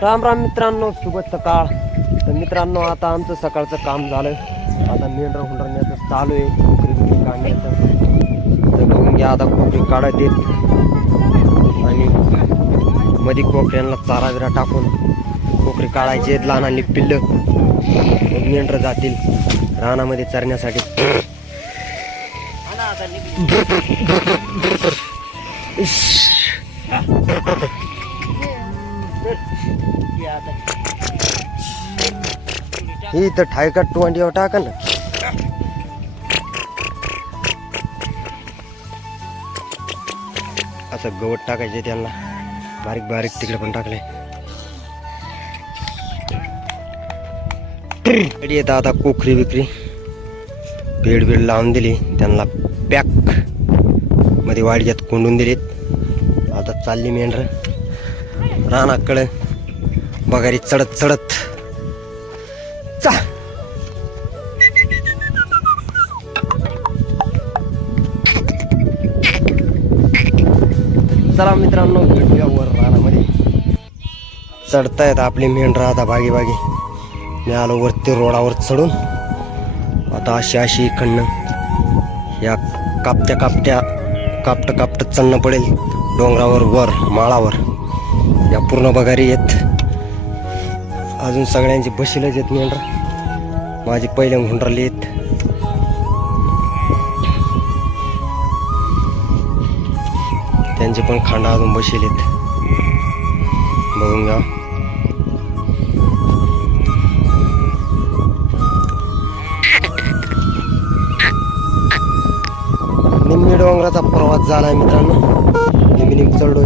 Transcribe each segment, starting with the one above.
राम राम मित्रांनो शुभ सकाळ. तर मित्रांनो आता आमचं सकाळचं काम झालं. आता मेंढर हुंडरण्याचं चालू आहे. कोकरी काढण्याचं तर बघून घ्या. आता कोकरी काढत येत आणि मध्ये कोकऱ्यांना चारा बिरा टाकून कोकरी काढायचे आहेत. लहान आणि पिल्लं. मग मेंढर जातील. रानामध्ये चरण्यासाठी. ही तर ठायका टोंडीवर टाका ना असं गवत टाकायचे त्यांना. बारीक बारीक तिकडे पण टाकले. येत आता कोखरी विक्री बेड बीड लावून दिली. त्यांना पॅकमध्ये वाडग्यात कोंडून दिलीत. आता चालली मेंढर. रानाकडे. बघारी चढत चढत. चा. चला मित्रांनो भेटूया वर रानामध्ये. चढतायत आपली मेंढरा आता बागी बागी मी आलो वरती रोडावर चढून. आता अशी अशी इकडनं. या कापत्या कापट्या कापटं कापटं चढणं पडेल डोंगरावर वर माळावर. या पूर्ण बघारी येत. अजून सगळ्यांची बशीलच येत मेंढरा माझी पहिले हुंडरली येत. त्यांचे पण खांडा अजून बशील येत. बघून घ्या. निम्मी डोंगराचा प्रवास झालाय मित्रांनो. निम्मी निम चढलो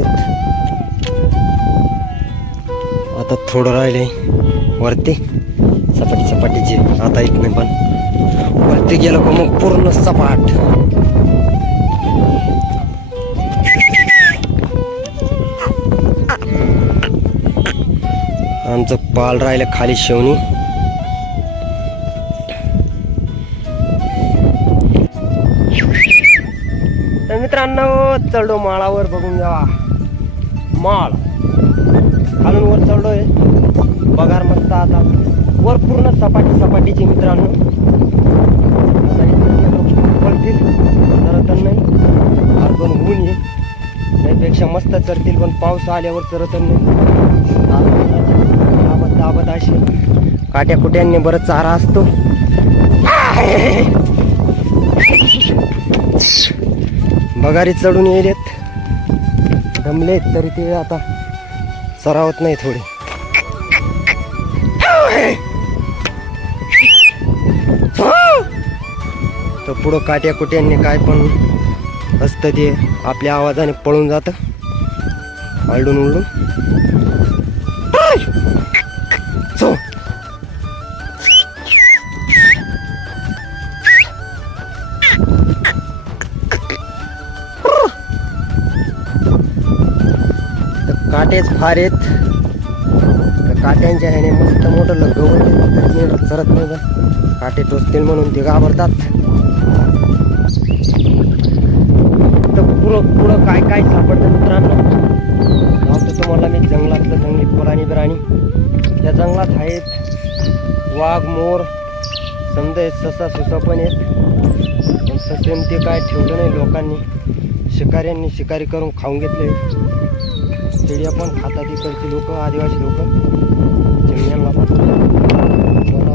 आता थोडं राहिले. वरती. सपाटी सपाटीची. आता येत नाही पण. वरती गेलो का मग पूर्ण सपाट. आमचं पाल राहिलं खाली शेवणी. तर मित्रांनो चढो माळावर बघून जावा. माळ. खालून वर चढलोय. पगार मस्त आता वर पूर्ण सपाटी सपाटीची मित्रांनो. आता चरतन नाही. अजून ऊन येईल त्यापेक्षा मस्त चरतील पण पाऊस आल्यावर चरतन नाही. दाबत दाबत असे काट्या कुट्यांनी बरं चारा असतो. बगारी चढून येलेत. दमलेत तरी ते आता सरावत नाही थोडे. तर पुढं काट्या कुट्यांनी काय पण असतं ते आपल्या आवाजाने पळून जातं. आलडून उलडून चो तर काटेच फार आहेत. तर काट्यांच्या ह्याने मस्त मोठं लगवलं चरत नाही काटे टोचतील म्हणून ते घाबरतात. काय काय सापडतं मित्रांनो? लावतो तुम्हाला मी जंगलातलं जंगली प्राणी बिराणी त्या जंगलात आहेत वाघ मोर समजा ससा सुसा पण आहेत. पण ससेन ते काय ठेवलं नाही लोकांनी. शिकाऱ्यांनी शिकारी करून खाऊन घेतले. चिडिया पण खातात इकडची लोक आदिवासी लोक. चिडियांना पण.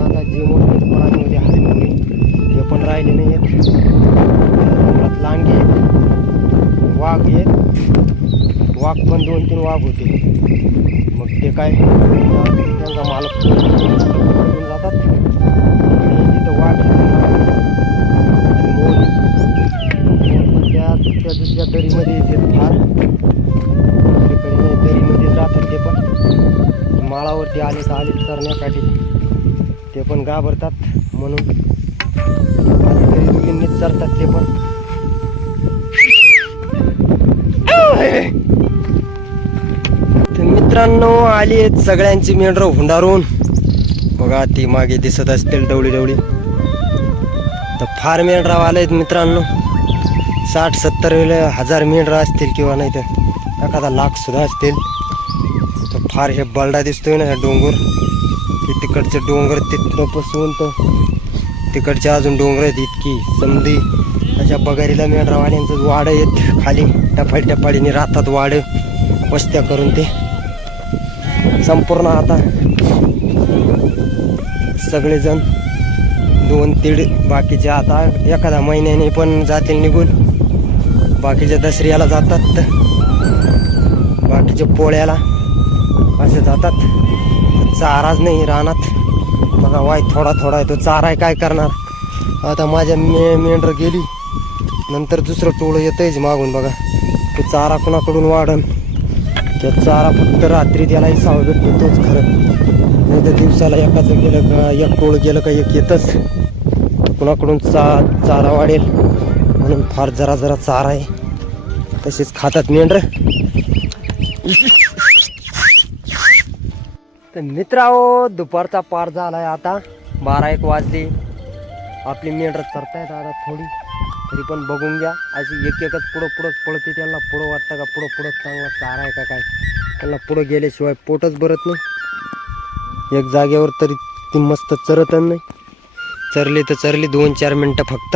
आता जे मोठे प्राणी होते हरिण ते पण राहिले नाही आहेत वाघ आहेत वाघ पण दोन तीन वाघ होते. मग ते काय? त्यांचा मालक जातात. तिथं वाघ त्या त्या दुसऱ्या दरीमध्ये येते फार. दरीमध्ये जातात ते पण. माळावरती आले तर आले चरण्यासाठी ते पण घाबरतात म्हणून. चरतात ते पण. तर मित्रांनो आली आहेत सगळ्यांची मेंढर हुंडारून. बघा ती मागे दिसत असतील डवळी डवळी तर फार मेंढरा आले आहेत मित्रांनो. साठ सत्तर हजार मेंढरा असतील किंवा नाही तर एखादा लाख सुद्धा असतील. तर फार हे बलडा दिसतोय ना हे डोंगर. तिकडचे डोंगर पसून तर तिकडच्या अजून डोंगर आहेत इतकी समधी. अशा बगारीला मेंढरावाड्यांचं वाड आहेत खाली. टपाळी टपाळीने राहतात वाड. वस्त्या करून ते. संपूर्ण आता सगळेजण दोन तीड बाकीचे आता एखाद्या महिन्याने पण जातील निघून. बाकीचे दसऱ्याला जातात. बाकीचे पोळ्याला असे जातात. चाराच नाही रानात. बघा वाय थोडा थोडा आहे तो चारा आहे काय करणार? आता माझ्या मे मेंढर गेली. नंतर दुसरं टोळं येतंयच मागून बघा. तो चारा कुणाकडून वाढन? त्या चारा फक्त रात्री द्यायलाही सावं भेटतो तोच खरं. नाही तर दिवसाला एकाचं गेलं का एक टोळ गेलं का एक येतच. कुणाकडून चा चारा वाढेल? म्हणून फार जरा जरा चारा आहे. तसेच खातात मेंढर. तर मित्राओ दुपारचा पार झालाय आता. बारा एक वाजली. आपली मेंढर चरतायत आता थोडी. तरी पण बघून घ्या. अशी एक एकच पुढं पुढंच पळते त्यांना. पुढं वाटतं का पुढं पुढं चांगला चारा आहे का काय? त्यांना पुढं गेल्याशिवाय पोटच भरत नाही. एक जागेवर तरी ती मस्त चरत नाही. चरली तर चरली दोन चार मिनटं फक्त.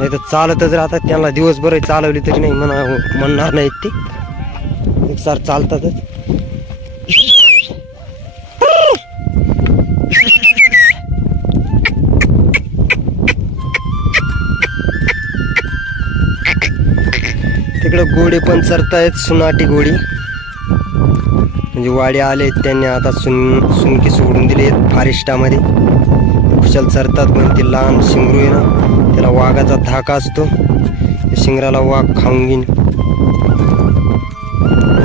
नाही तर चालतच राहतात. त्यांना दिवसभर चालवली तरी नाही म्हणा म्हणणार नाहीत ते. एकसार चालतातच. इकडं घोडे पण चरतायत सुनाटी घोडी म्हणजे वाडे आले त्यांनी आता सुन सुनके सोडून दिले फॉरेस्टामध्ये. कुशल चरतात पण ते लहान शिंगरू आहे ना त्याला वाघाचा धाका असतो. शिंगराला वाघ खाऊन घेईन.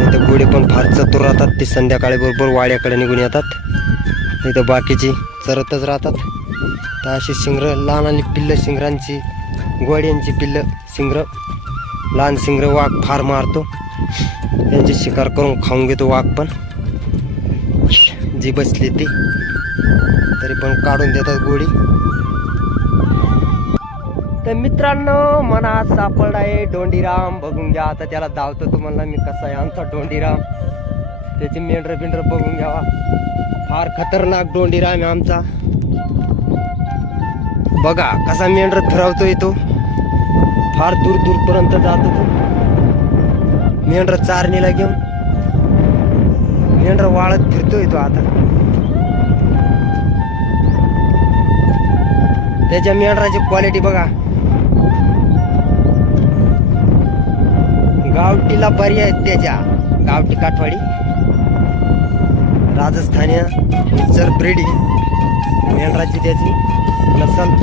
इथं घोडे पण फार चतुर राहतात ते संध्याकाळी बरोबर वाड्याकडे निघून येतात. इथं बाकीचे बाकीची चरतच राहतात. तर असे शिंगर लहान आणि पिल्लं शिंगरांची गोड्यांची पिल्लं शिंगर. लहान शिंगर वाघ फार मारतो. त्यांची शिकार करून खाऊन घेतो वाघ पण. जी बसली ती. तरी पण काढून देतात गोळी. तर मित्रांनो मनात सापडला आहे डोंडीराम. बघून घ्या आता त्याला धावतो तुम्हाला मी कसा आहे आमचा डोंडीराम. त्याची मेंढर बिंढर बघून घ्यावा. फार खतरनाक डोंडीराम आहे आमचा. बघा कसा मेंढर फिरवतोय तो. फार दूर दूरपर्यंत जातो तो मेंढर चारणीला घेऊन मेंढर वाळत फिरतोय तो आता. त्याच्या मेंढराची क्वालिटी बघा. गावठीला पर्याय त्याच्या. गावठी काठवाडी. राजस्थानी मिक्सर ब्रेडी मेंढराची त्याची नसल.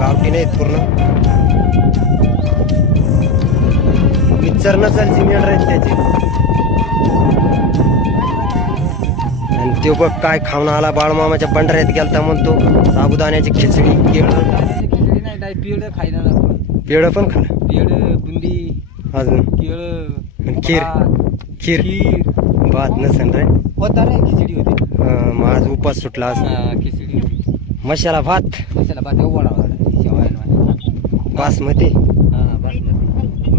गावठी नाही पूर्ण. मिक्सर नसलची मेंढर आहेत त्याची. आणि तो बघ काय खाऊन आला बाळमामाच्या बंडऱ्यात गेलता म्हणतो साबुदाण्याची खिचडी केळ. खिचडी नाही डाय पेड खायला पेढ पण खाल्लं? पेड बुंदी अजून? केळ खीर? खीर? खीर. भात नसन रे? होता रे खिचडी होती. आज उपास सुटला खिचडी मसाला भात? मसाला भात शेवायला बासमती?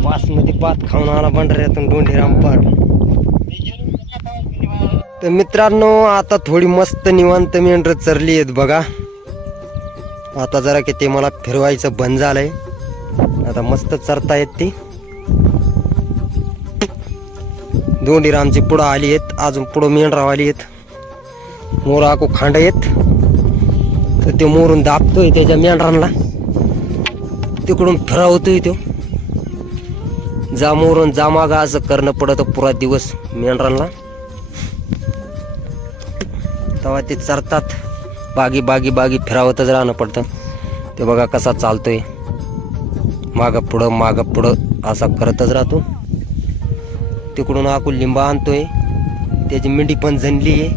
बासमती भात खाऊन आला बंडऱ्यातून डोंडीराम पाट तर मित्रांनो आता थोडी मस्त निवांत मेंढर चरली आहेत बघा. आता जरा की ते मला फिरवायचं बंद झालंय. आता मस्त चरता येत ती. दोंडी रामची पुढं आली आहेत. अजून पुढं मेंढराव आली आहेत. मोर आको खांड येत तर ते मोरून दाबतोय त्याच्या मेंढरांना. तिकडून फिरवतोय तो. जा जामागा जा असं करणं पडत. पुरा दिवस मेंढरांना. तेव्हा ते चरतात. बागी बागी बागी फिरावतच राहणं पडतं. ते बघा कसा चालतोय. मागं पुढं मागं पुढं असा करतच राहतो. तिकडून आकू लिंबा आणतोय. त्याची मिंडी पण जनली आहे.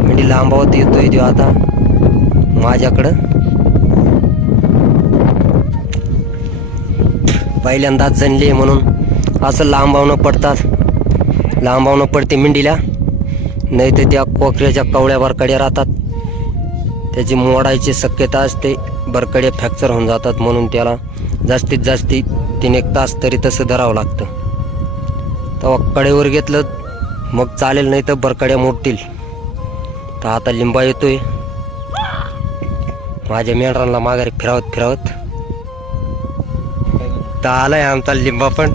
मिंडी लांबावत येतोय तो आता. माझ्याकडं. पहिल्यांदाच जनली म्हणून असं लांबावणं पडतात. लांबावणं पडते मिंडीला नाही तर त्या कोकऱ्याच्या कवळ्या बरकड्या राहतात. त्याची मोडायची शक्यता असते. बरकड्या फ्रॅक्चर होऊन जातात म्हणून त्याला जास्तीत जास्ती तीन एक तास तरी तसं धरावं लागतं. तेव्हा कडेवर घेतलं मग चालेल नाही तर बरकड्या मोडतील. तर आता लिंबा येतोय. माझ्या मेंढरांना माघारी फिरावत फिरावत तर आलाय आमचा लिंबा पण.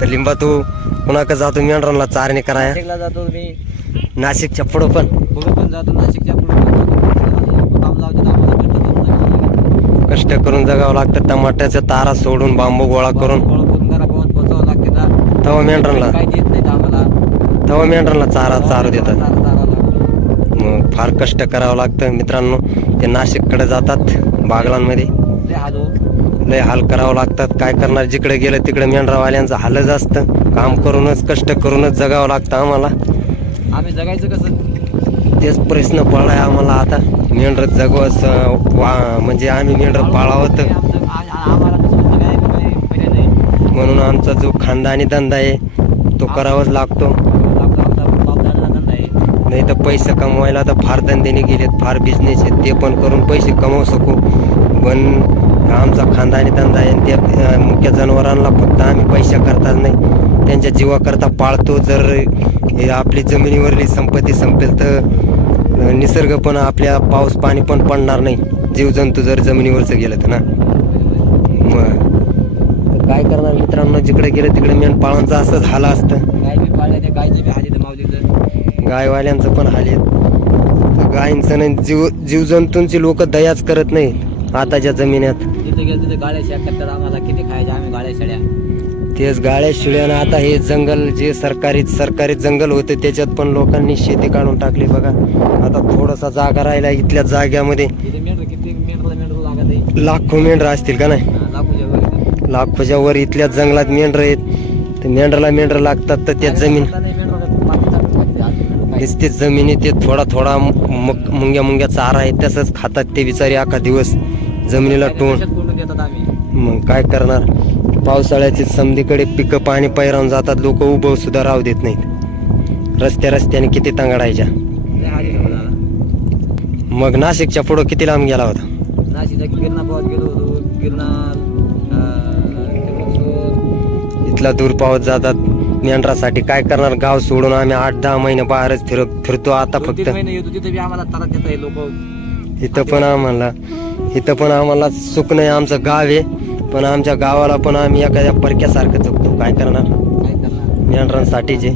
तर लिंबा तू कुणाकडे जातो मेंढरांना चारणी कराय नाशिकला जातो मी. नाशिकच्या पुढं पण. पुढे पण जातो नाशिकच्या पुढे पण जातो. काम. कष्ट करून जगावं लागतं टमाट्याच्या तारा सोडून बांबू गोळा करून. गोळा करून घरापर्यंत पोहोचावं लागते ना. तवा मेंढरांना काही देत नाहीत आम्हाला. तवा मेंढरांना चारा चारू देतात. चारा- चारा लागतो. मग फार कष्ट करावं लागतं मित्रांनो. ते नाशिककडे जातात बागलांमध्ये. लय हाल करावं लागतात. काय करणार? जिकडे गेलं तिकडे मेंढरावाल्यांचं हालच असतं. काम करूनच कष्ट करूनच जगावं लागतं आम्हाला. आम्ही जगायचं कसं? तेच प्रश्न पडलाय आम्हाला आता. मेंढर जगवस वा म्हणजे आम्ही मेंढर पाळावं तर. आमचं- आ- आम्हाला दुसरं जगायला काही पर्याय नाही म्हणून आमचा जो खानदानी धंदा आहे तो करावाच लागतो. नाही तर पैसे कमवायला तर फार धंदेने गेलेत फार बिझनेस आहेत. ते पण करून पैसे कमवू शकू. पण आमचा खानदानी धंदा आहे आणि त्या मुख्य जनावरांना फक्त आम्ही पैसे करतात नाही. त्यांच्या जीवाकरता पाळतो. जर हे आपली जमिनीवरली संपत्ती संपेल तर निसर्ग पण आपल्या पाऊस पाणी पण पडणार नाही. जीवजंतू जर जमिनीवरचं गेलं तर ना. मग काय करणार मित्रांनो? जिकडे गेलं तिकडे मेंढपाळांचं असंच हाल असतं. गाय बी पाळल्या त्या गायची बी हाली तर गायवाल्यांचं पण हाल गायींचं नाही जीव जीवजंतूंची लोक दयाच करत नाही आताच्या जमिन्यात. तिथे गेलं तिथे शेक करतात आम्हाला किती खायच्या आम्ही गाड्या शेड्या. तेच गाड्या शिळ्यानं आता हे जंगल जे सरकारी सरकारी जंगल होते त्याच्यात पण लोकांनी शेती काढून टाकली बघा. आता थोडासा जागा राहिला इथल्या जाग्यामध्ये. तिथे मेंढर किती मेंढर मेंढर लागत आहे. लाखो मेंढर असतील का नाही? हा, लाखोच्या वर येतं. लाखोच्या वर इथल्या जंगलात मेंढर आहेत. तर मेंढराला मेंढर लागतात तर त्या जमीन आता नाही मेंढर मेंढर? नुसते जमिनी ते थोडा थोडा मग मुंग्या मुंग्या चारा आहे तसंच खातात ते बिचारी अख्खा दिवस. जमिनीला काय मग काय करणार? पावसाळ्याची समधीकडे पिकं पाणी पैरावून जातात लोक उभं सुद्धा राहू देत नाहीत. रस्त्या रस्त्याने किती तंगडायच्या. मग नाशिकच्या पुढं किती लांब गेला होता? नाशिकच्या गिरणा पावत गेलो होतो. गिरणार इथला दूर पावत जातात. मेंढरासाठी काय करणार? गाव सोडून आम्ही आठ दहा महिने बाहेरच फिर फिरतो आता फक्त. इथं पण आम्हाला इथं पण आम्हाला सुख नाही. आमचं गाव आहे. पण आमच्या गावाला पण आम्ही एखाद्या परक्यासारखं जगतो. काय करणार? मेंढरांसाठीचे.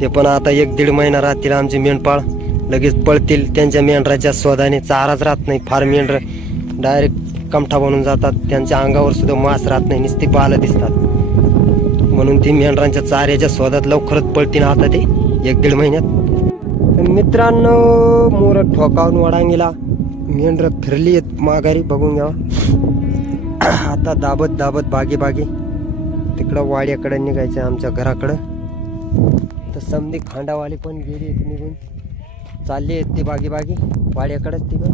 ते पण आता एक दीड महिना राहतील आमचे मेंढपाळ. लगेच पळतील. त्यांच्या मेंढराच्या स्वदाने चाराच राहत नाही. फार मेंढर डायरेक्ट कमठा बनून जातात. त्यांच्या अंगावर सुद्धा मांस राहत नाही. नुसती पालं दिसतात. म्हणून ती मेंढरांच्या चाऱ्याच्या स्वदात लवकरच पळतील आता ते. एक दीड महिन्यात. तर मित्रांनो मोर ठोकावून वडांगीला मेंढर फिरली आहेत माघारी. बघून घ्यावा. आता दाबत दाबत बागे बागे तिकडं वाड्याकडे निघायचं आमच्या घराकडं. तर समधी खांडावाले पण गेली आहेत निघून. चालली आहेत ती बागे बागे. वाड्याकडेच ती पण.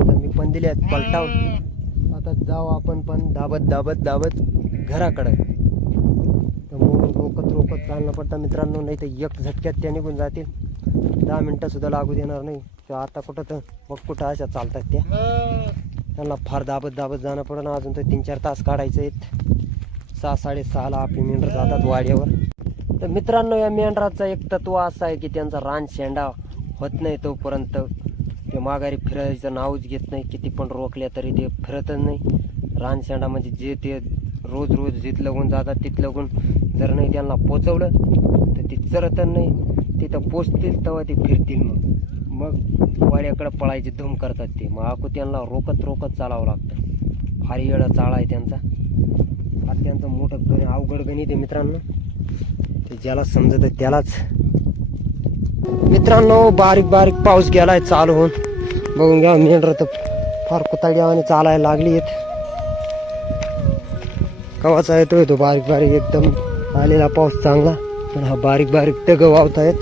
आता मी पण दिले आहेत पलटावून. आता जाऊ आपण पण दाबत दाबत दाबत घराकडं. तर म्हणून रोकत रोकत चालणं पडतं मित्रांनो नाही तर एक झटक्यात त्या निघून जातील. दहा मिनटं सुद्धा लागू देणार नाही. तर आता कुठं तर मग कुठं अशा चालतात त्या. त्यांना फार दाबत दाबत जाणं पडणं अजून तर तीन चार तास काढायचे आहेत. सहा साडेसहाला आपली मेंढर जातात वाड्यावर. तर मित्रांनो या मेंढराचं एक तत्व असं आहे की त्यांचा रान शेंडा होत नाही तोपर्यंत. ते माघारी फिरायचं नावच घेत नाही किती पण रोखल्या तरी ते फिरतच नाही. रान शेंडा म्हणजे जे ते रोज रोज जिथलं गुण जातात तिथलं गुण जर नाही त्यांना पोचवलं तर ते चरतच नाही. तिथं पोचतील तेव्हा ते फिरतील मग. मग वाड्याकडं पळायचे धूम करतात ते. मग आखू त्यांना रोकत रोकत चालावं लागतं. फार येळा चाळा आहे त्यांचा. फार त्यांचं मोठं गण अवघड गणित आहे मित्रांनो. ते ज्याला समजत त्यालाच. मित्रांनो बारीक बारीक पाऊस गेलाय चालू होऊन. बघून घ्या मेंढर तर फार कुताड्यावाने चालायला लागली आहेत. कवाचा येतोय तो बारीक बारीक एकदम आलेला पाऊस चांगला. पण हा बारीक बारीक डग वावत आहेत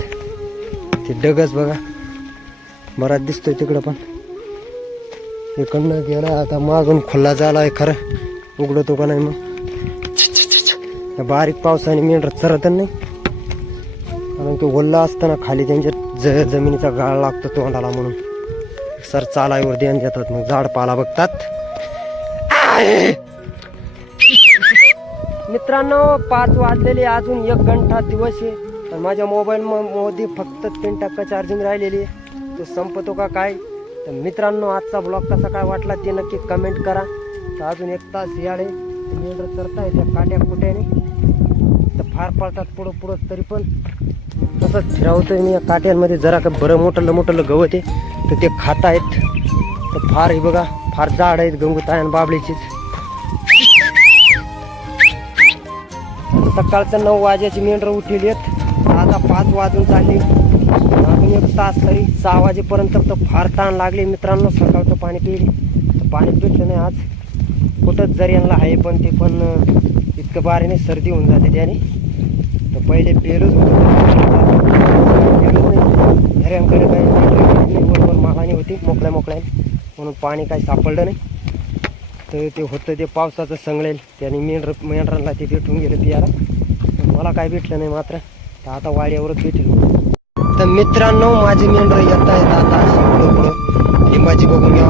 ते डगच बघा. बराच दिसतोय तिकडं पण. इकडनं गेला आता मागून खुल्ला झाला आहे खरं. उघडतो का नाही मग? बारीक पावसाने मेंढर चरत नाही. कारण की ओल्ला असताना खाली त्यांच्या ज जमिनीचा गाळ लागतो तोंडाला म्हणून. सर चालायवर ध्यान देतात मग झाड पाला बघतात. मित्रांनो पाच वाजलेले अजून एक घंटा दिवस आहे. तर माझ्या मोबाईल मध्ये फक्त तीन टक्का चार्जिंग राहिलेली आहे. तो संपतो का काय? तर मित्रांनो आजचा ब्लॉग कसा काय वाटला ते नक्की कमेंट करा. तर अजून एक तास याडे नियंत्रण करताय त्या काट्या कुट्याने. तर फार पळतात पुढं पुढं तरी पण. तसंच फिरवतोय मी या काट्यांमध्ये. जरा का बरं मोठं मोठं गवत आहे. तर ते खात आहेत. तर फार हे बघा फार जाड आहेत गंगूताय आणि बाबळीचीच. सकाळचं नऊ वाजेची मेंढरं उठलेली आहेत. पाच वाजून चालले. अजून एक तास तरी सहा वाजेपर्यंत तर फार ताण लागले मित्रांनो सकाळचं पाणी पिले. तर पाणी पिलं नाही आज. कुठंच जरी यांना आहे पण ते पण इतकं बारीने सर्दी होऊन जाते त्याने. तर पहिले पेरूच होतं. पेरूच झऱ्यांकडे काही बरोबर होती मोकळ्या मोकळ्या. म्हणून पाणी काही सापडलं नाही. तर ते होतं ते पावसाचं संगळेल. त्याने मेंढर मेंढरांना ते भेटून गेलं पियाला. मला काय भेटलं नाही मात्र. तर आता वाड्यावरच भेटेल तर मित्रांनो माझे मेंढर येत आहेत आता अशी पुढं पुढं लिंबाची बघून घ्या.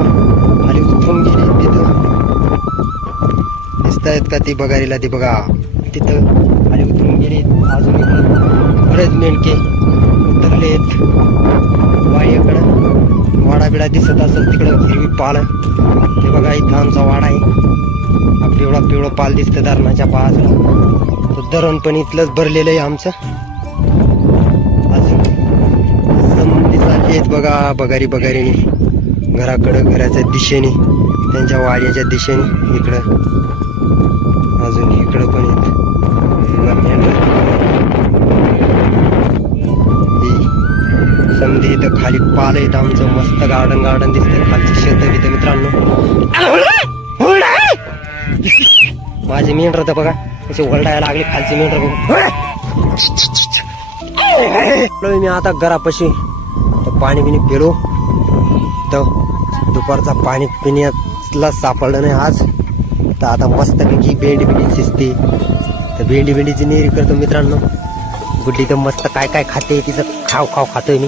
आणि उतरून गेली तिथं. दिसत आहेत का ती बघारीला ती बघा. तिथं आणि उतरून गेले. अजून बरेच मेंढके उतरलेत वाड्याकडं. वाडा बिडा दिसत असेल तिकडं. हिरवी पाल. ते बघा इथं आमचा वाडा आहे. पिवळा पिवळा पाल दिसतं धरणाच्या बाजूला तो धरण पण इथलंच भरलेलं आहे आमचं. आहेत बघा बगारी बगारीने घराकडं घराच्या दिशेने त्यांच्या वाड्याच्या दिशेने इकडं. अजून इकडं पण बघा. ही समधी इथं खाली पाल येत आमचं मस्त गार्डन गार्डन दिसतंय. खालची शेत इथं मित्रांनो. माझी मेंढर तर बघा. त्याची ओरडायला लागली खालची मेंढर बघून मी आता घरापाशी तर पाणी बिणी पिलो. तर दुपारचा पाणी पिण्याला सापडलं नाही आज. तर आता मस्त पैकी भेंडी बिंडी शिजते. तर भेंडी बिंडीची नेरी करतो मित्रांनो गुड्डी तर मस्त काय काय खाते तिचं खाव खाव खातोय मी.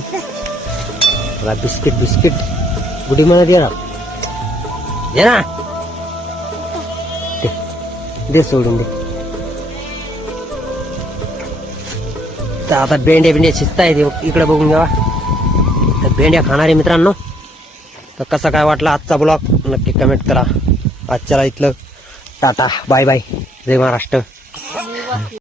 बघा बिस्किट बिस्किट. गुड्डी मला दे ना. दे ना. दे. दे सोडून दे. तर आता भेंड्या बिंड्या शिजताय इकडे बघून घ्यावा. भेंड्या खाणारे मित्रांनो. तर कसा काय वाटला आजचा ब्लॉग? नक्की कमेंट करा. आजच्याला इथलं tata. Bye bye. Jai Maharashtra.